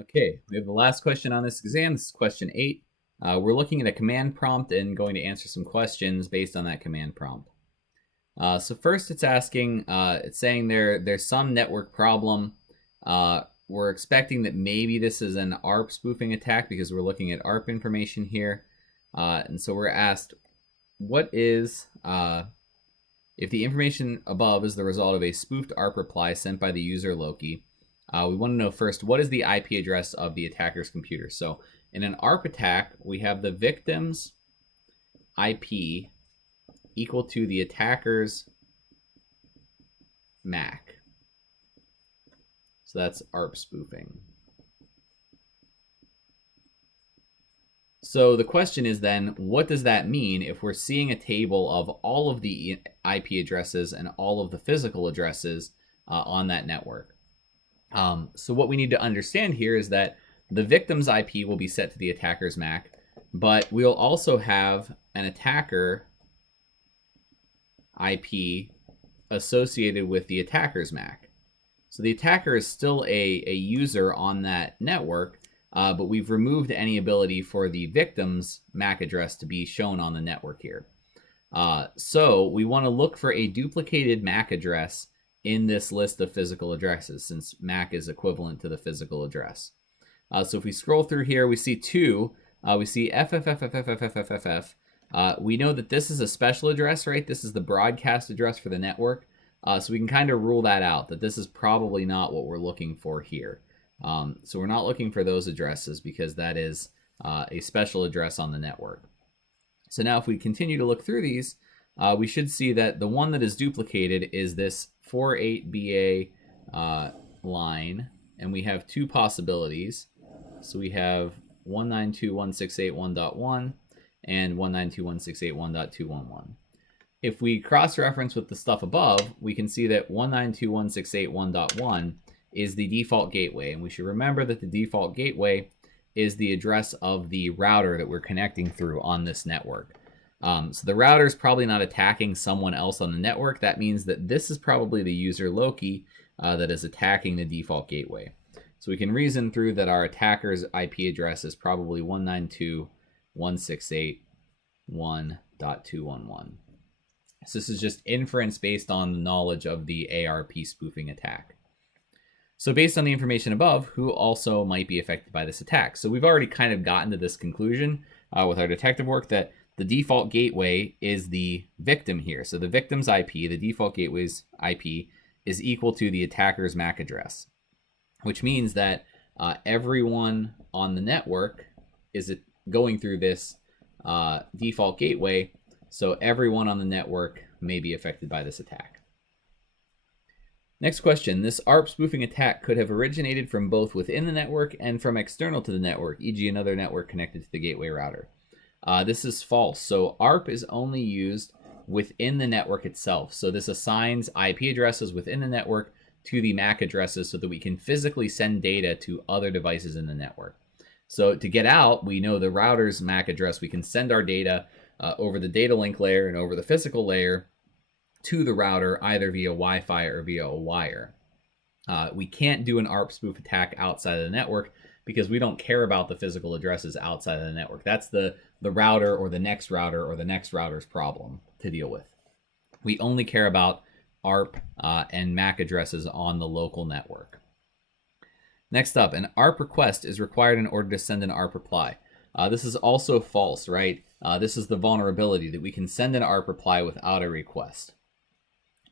Okay, we have the last question on this exam. This is question 8. We're looking at a command prompt and going to answer some questions based on that command prompt. So first it's asking, it's saying there's some network problem. We're expecting that maybe this is an ARP spoofing attack because we're looking at ARP information here. And so we're asked, what is, if the information above is the result of a spoofed ARP reply sent by the user Loki, we want to know first, what is the IP address of the attacker's computer? So in an ARP attack, we have the victim's IP equal to the attacker's MAC. So that's ARP spoofing. So the question is then, what does that mean if we're seeing a table of all of the IP addresses and all of the physical addresses on that network? So what we need to understand here is that the victim's IP will be set to the attacker's MAC, but we'll also have an attacker IP associated with the attacker's MAC. So the attacker is still a user on that network, but we've removed any ability for the victim's MAC address to be shown on the network here. So we want to look for a duplicated MAC address in this list of physical addresses, since MAC is equivalent to the physical address. So if we scroll through here, we see two. We see FFFFFFFFF. We know that this is a special address, right? This is the broadcast address for the network. So we can kind of rule that out, that this is probably not what we're looking for here. So we're not looking for those addresses because that is a special address on the network. So now if we continue to look through these, we should see that the one that is duplicated is this 48BA line, and we have two possibilities. So we have 192.168.1.1 and 192.168.1.211. If we cross-reference with the stuff above, we can see that 192.168.1.1 is the default gateway, and we should remember that the default gateway is the address of the router that we're connecting through on this network. So the router is probably not attacking someone else on the network. That means that this is probably the user Loki that is attacking the default gateway. So we can reason through that our attacker's IP address is probably 192.168.1.211. So this is just inference based on the knowledge of the ARP spoofing attack. So based on the information above, who also might be affected by this attack? So we've already kind of gotten to this conclusion with our detective work that the default gateway is the victim here. So the victim's IP, the default gateway's IP, is equal to the attacker's MAC address, which means that everyone on the network is going through this default gateway, so everyone on the network may be affected by this attack. Next question, this ARP spoofing attack could have originated from both within the network and from external to the network, e.g. another network connected to the gateway router. This is false. So ARP is only used within the network itself. So this assigns IP addresses within the network to the MAC addresses so that we can physically send data to other devices in the network. So to get out, we know the router's MAC address. We can send our data over the data link layer and over the physical layer to the router, either via Wi-Fi or via a wire. We can't do an ARP spoof attack outside of the network because we don't care about the physical addresses outside of the network. That's the router or the next router or the next router's problem to deal with. We only care about ARP and MAC addresses on the local network. Next up, an ARP request is required in order to send an ARP reply. This is also false, right? This is the vulnerability that we can send an ARP reply without a request.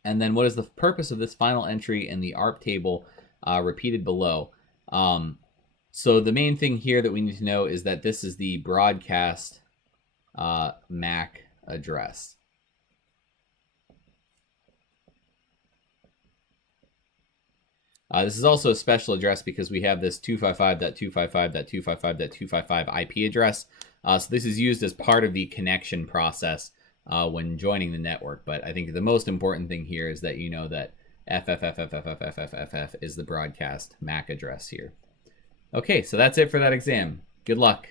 And then what is the purpose of this final entry in the ARP table repeated below? So the main thing here that we need to know is that this is the broadcast MAC address. This is also a special address because we have this 255.255.255.255 IP address. So this is used as part of the connection process when joining the network. But I think the most important thing here is that you know that FFFFFFFFF is the broadcast MAC address here. Okay, so that's it for that exam. Good luck.